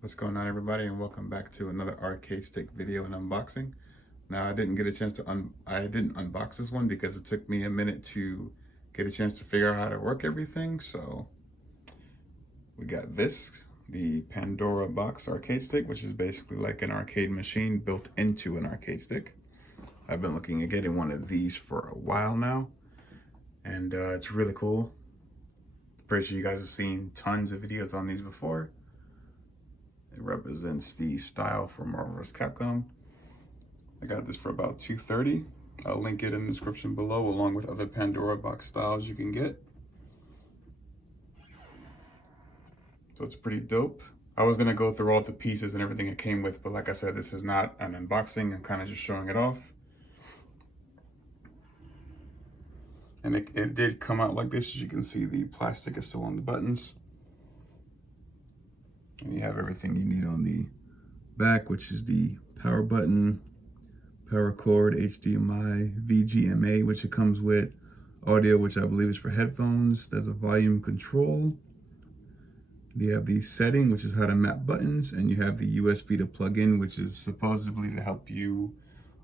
What's going on, everybody, and welcome back to another arcade stick video and unboxing. Now, I didn't get a chance to unbox this one because it took me a minute to get a chance to figure out how to work everything. So we got this, the Pandora box arcade stick, which is basically like an arcade machine built into an arcade stick. I've been looking at getting one of these for a while now, and it's really cool. Pretty sure you guys have seen tons of videos on these before. It represents the style for Marvel vs. Capcom. I got this for about $230. I'll link it in the description below, along with other Pandora box styles you can get. So it's pretty dope. I was gonna go through all the pieces and everything it came with, but like I said, this is not an unboxing. I'm kind of just showing it off. And it did come out like this. As you can see, the plastic is still on the buttons. And you have everything you need on the back, which is the power button, power cord, HDMI, VGMA, which it comes with, audio, which I believe is for headphones. There's a volume control. You have the setting, which is how to map buttons, and you have the USB to plug in, which is supposedly to help you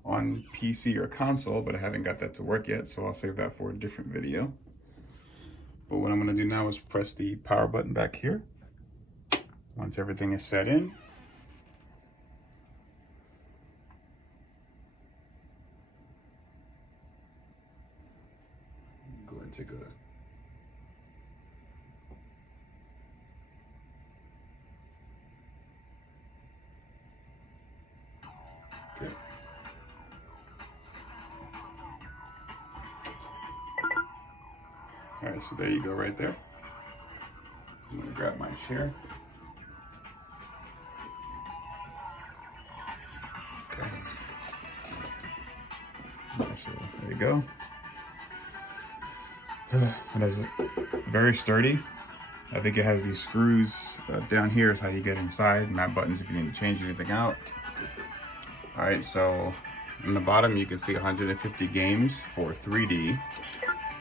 on PC or console, but I haven't got that to work yet, so I'll save that for a different video. But what I'm gonna do now is press the power button back here. Once everything is set in, go ahead and take a okay. All right, so there you go right there. I'm gonna grab my chair. Okay. Okay, so there you go. It is very sturdy. I think it has these screws down here is how you get inside, and that buttons if you need to change anything out. All right, so in the bottom you can see 150 games for 3D.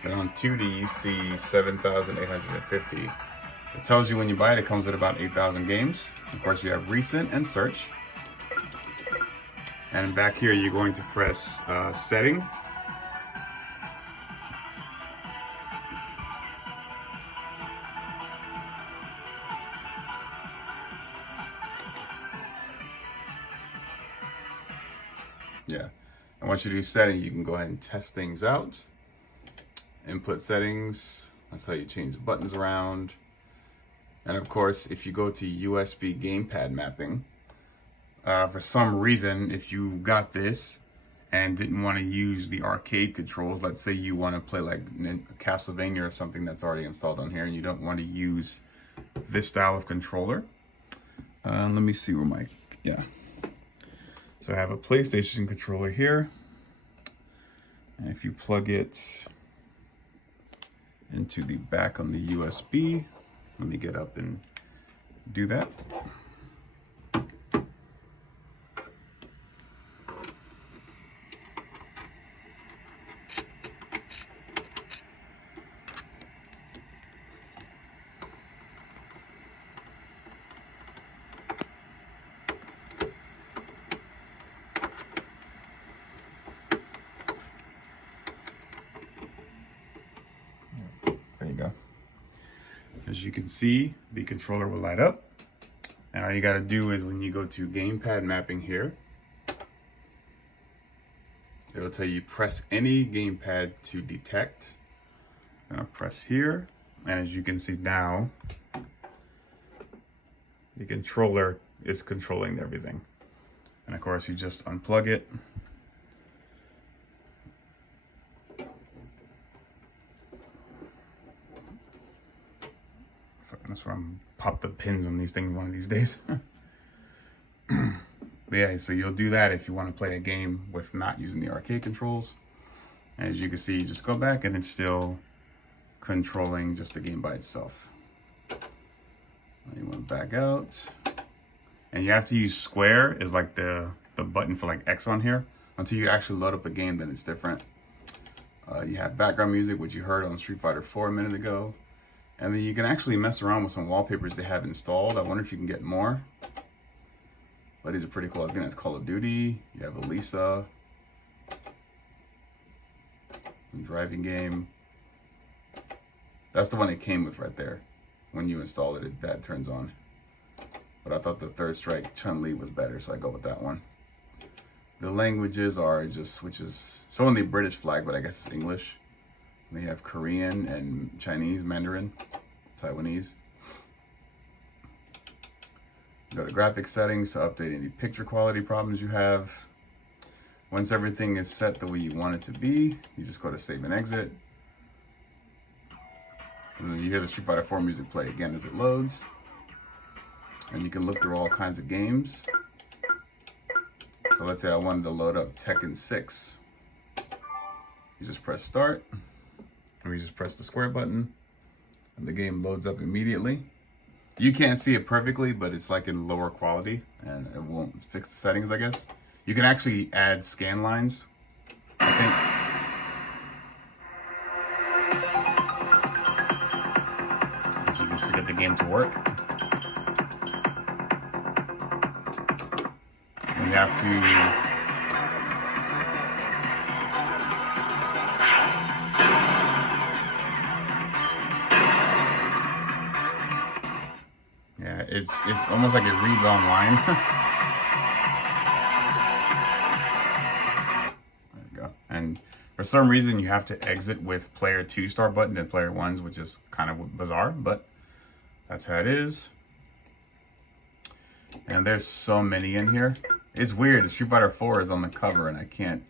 Then on 2D you see 7,850. It tells you when you buy it, it comes with about 8,000 games. Of course, you have recent and search. And back here, you're going to press setting. Yeah, and once you do setting, you can go ahead and test things out. Input settings, that's how you change the buttons around. And of course, if you go to USB gamepad mapping, for some reason, if you got this and didn't want to use the arcade controls, let's say you want to play like Castlevania or something that's already installed on here and you don't want to use this style of controller. Let me see where yeah. So I have a PlayStation controller here. And if you plug it into the back on the USB, let me get up and do that. There you go. As you can see, the controller will light up. And all you got to do is when you go to gamepad mapping here, it'll tell you press any gamepad to detect. I'm gonna press here, and as you can see now, the controller is controlling everything. And of course, you just unplug it. That's where I'm pop the pins on these things one of these days. But yeah, so you'll do that if you want to play a game with not using the arcade controls. And as you can see, you just go back and it's still controlling just the game by itself. You went back out. And you have to use square is like the button for like X on here. Until you actually load up a game, then it's different. You have background music, which you heard on Street Fighter 4 a minute ago. And then you can actually mess around with some wallpapers they have installed. I wonder if you can get more. But these are pretty cool. I think that's Call of Duty. You have Elisa. Driving game. That's the one it came with right there. When you install it, that turns on. But I thought the Third Strike Chun-Li was better, so I go with that one. The languages are just, which is so on the British flag, but I guess it's English. They have Korean and Chinese, Mandarin, Taiwanese. Go to graphics settings to update any picture quality problems you have. Once everything is set the way you want it to be, you just go to save and exit. And then you hear the Street Fighter 4 music play again as it loads. And you can look through all kinds of games. So let's say I wanted to load up Tekken 6. You just press start, or you just press the square button, and the game loads up immediately. You can't see it perfectly, but it's like in lower quality, and it won't fix the settings, I guess. You can actually add scan lines, I think. Just to get the game to work. And you have to it's almost like it reads online. There you go. And for some reason you have to exit with player 2 start button and player 1's, which is kind of bizarre, but that's how it is. And there's so many in here. It's weird. The Street Fighter 4 is on the cover and I can't,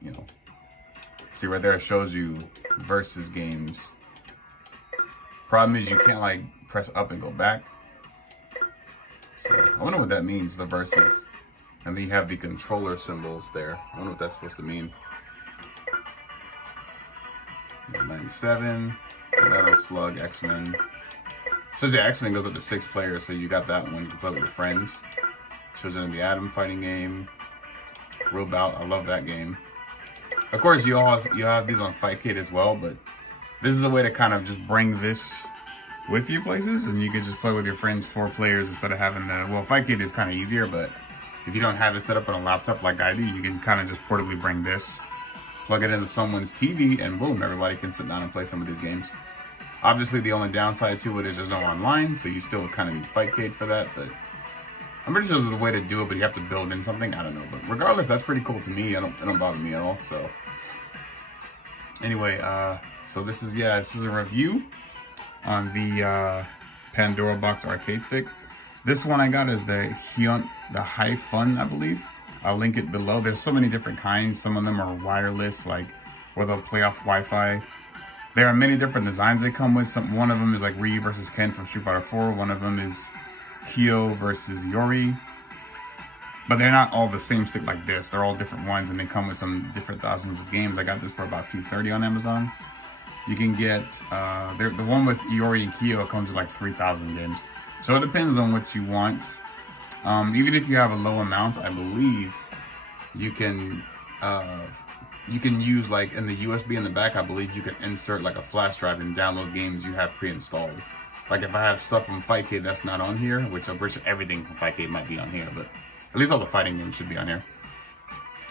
see right there it shows you versus games. Problem is you can't like press up and go back. So I wonder what that means, the versus. And then you have the controller symbols there. I wonder what that's supposed to mean. 97, Metal Slug, X-Men. Shows you X-Men goes up to 6 players, so you got that one. You can play with your friends. Shows it in the Atom fighting game. Real Bout, I love that game. Of course, you have these on Fightcade as well, but this is a way to kind of just bring this with you places, and you can just play with your friends, 4 players, instead of having to, well, Fightcade is kind of easier, but if you don't have it set up on a laptop like I do, you can kind of just portably bring this, plug it into someone's TV, and boom, everybody can sit down and play some of these games. Obviously, the only downside to it is there's no online, so you still kind of need Fightcade for that, but I'm pretty sure there's a way to do it, but you have to build in something. I don't know, but regardless, that's pretty cool to me. It don't bother me at all. So anyway, so this is a review on the Pandora box arcade stick. This one I got is the XFUNY, I believe. I'll link it below. There's so many different kinds. Some of them are wireless, like where they'll play off Wi-Fi. There are many different designs they come with. One of them is like Ryu versus Ken from Street Fighter 4. One of them is Kyo versus Yori. But they're not all the same stick like this. They're all different ones, and they come with some different thousands of games. I got this for about $230 on Amazon. You can get, the one with Yori and Kyo comes with like 3,000 games. So it depends on what you want. Even if you have a low amount, I believe you can use, like in the USB in the back, I believe you can insert like a flash drive and download games you have pre-installed. Like if I have stuff from Fightcade that's not on here, which I'm pretty sure everything from Fightcade might be on here, but at least all the fighting games should be on here.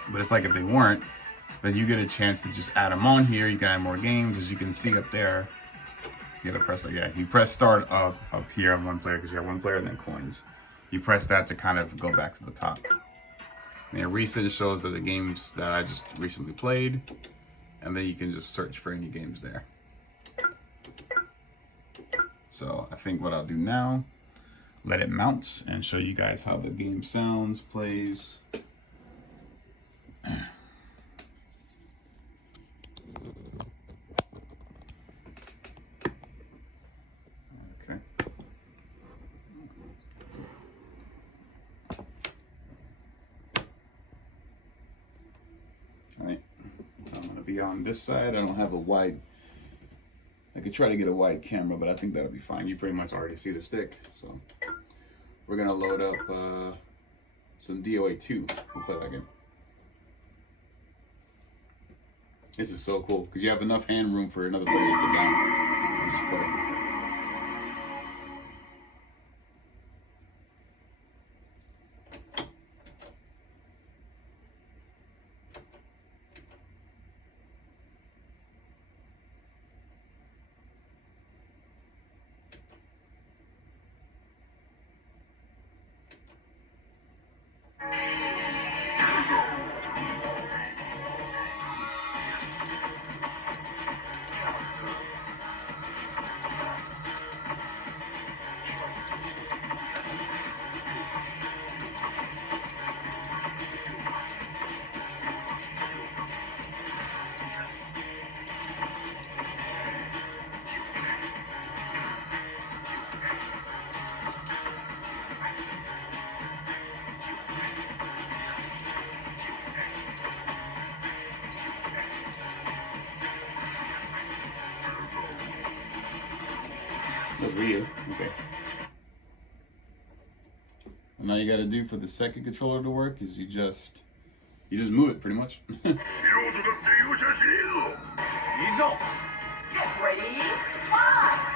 But it's like if they weren't, then you get a chance to just add them on here. You can add more games, as you can see up there. You gotta press, you press start up here on one player, because you have one player and then coins. You press that to kind of go back to the top. And recent shows that the games that I just recently played, and then you can just search for any games there. So I think what I'll do now, let it mount and show you guys how the game sounds, plays. Okay. All right, so I'm gonna be on this side. I don't have a wide, I could try to get a wide camera, but I think that'll be fine. You pretty much already see the stick. So we're gonna load up some DOA 2. We'll play that game. This is so cool, because you have enough hand room for another player to sit down and just play. That's Ryu. Okay. And all you gotta do for the second controller to work is you just move it pretty much. Get ready, fight!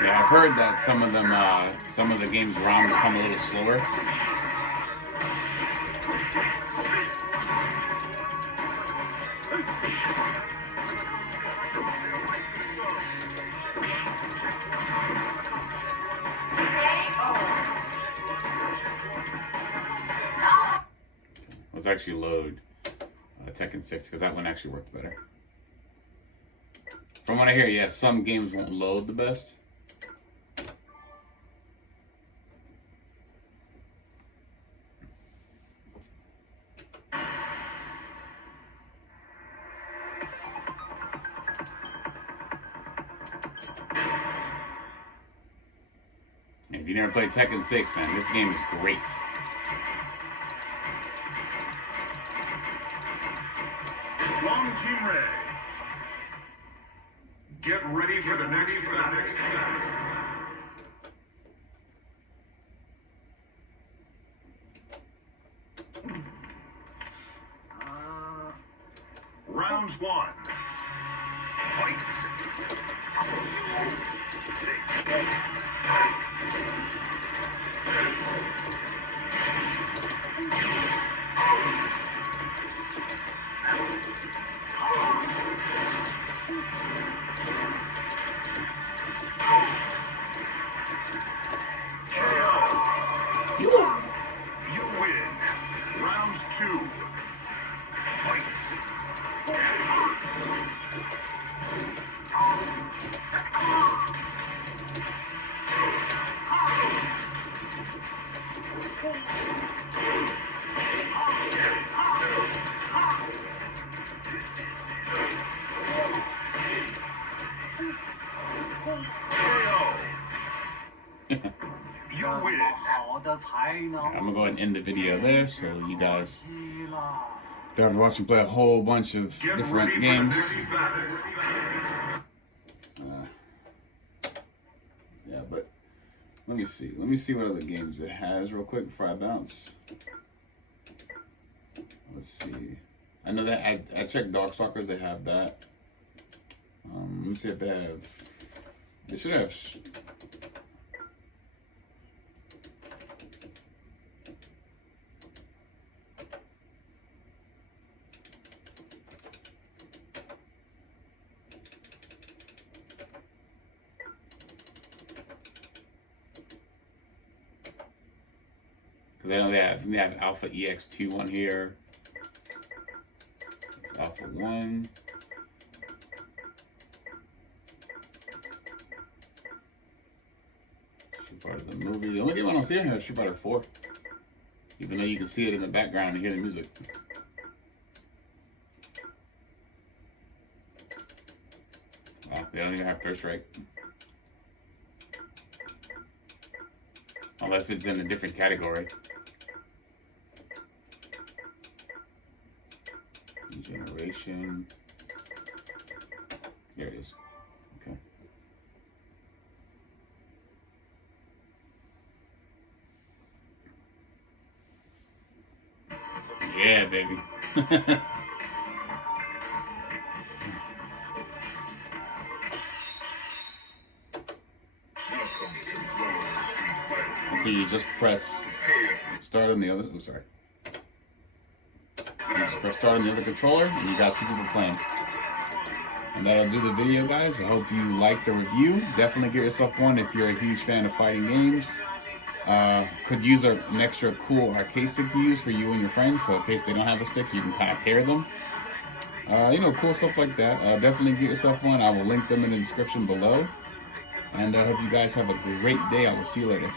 Yeah, I've heard that some of the games' ROMs come a little slower. Let's actually load Tekken 6 because that one actually worked better. From what I hear, yeah, some games won't load the best. If you never played Tekken 6, man, this game is great. Long Team Red. Get ready for the next battle. Round 1. Fight. You win. Round 2. Fight. You win. I'm gonna go ahead and end the video there so you guys don't have to watch me play a whole bunch of different games. Yeah, but let me see. Let me see what other games it has real quick before I bounce. Let's see. I know that I checked Darkstalkers. They have that. Let me see if they have. They should have. Because I know they have Alpha EX2 on here. It's Alpha 1. Street Fighter the movie. The only game I don't see on here is Street Fighter 4. Even though you can see it in the background and hear the music. Wow, they don't even have First Strike. Unless it's in a different category. Generation. There it is. Okay. Yeah, baby. So you just press start on the other. Oh, sorry. You just press start on the other controller, and you got 2 people playing. And that'll do the video, guys. I hope you liked the review. Definitely get yourself one if you're a huge fan of fighting games. Could use an extra cool arcade stick to use for you and your friends. So in case they don't have a stick, you can kind of pair them. You know, cool stuff like that. Definitely get yourself one. I will link them in the description below. And I hope you guys have a great day. I will see you later.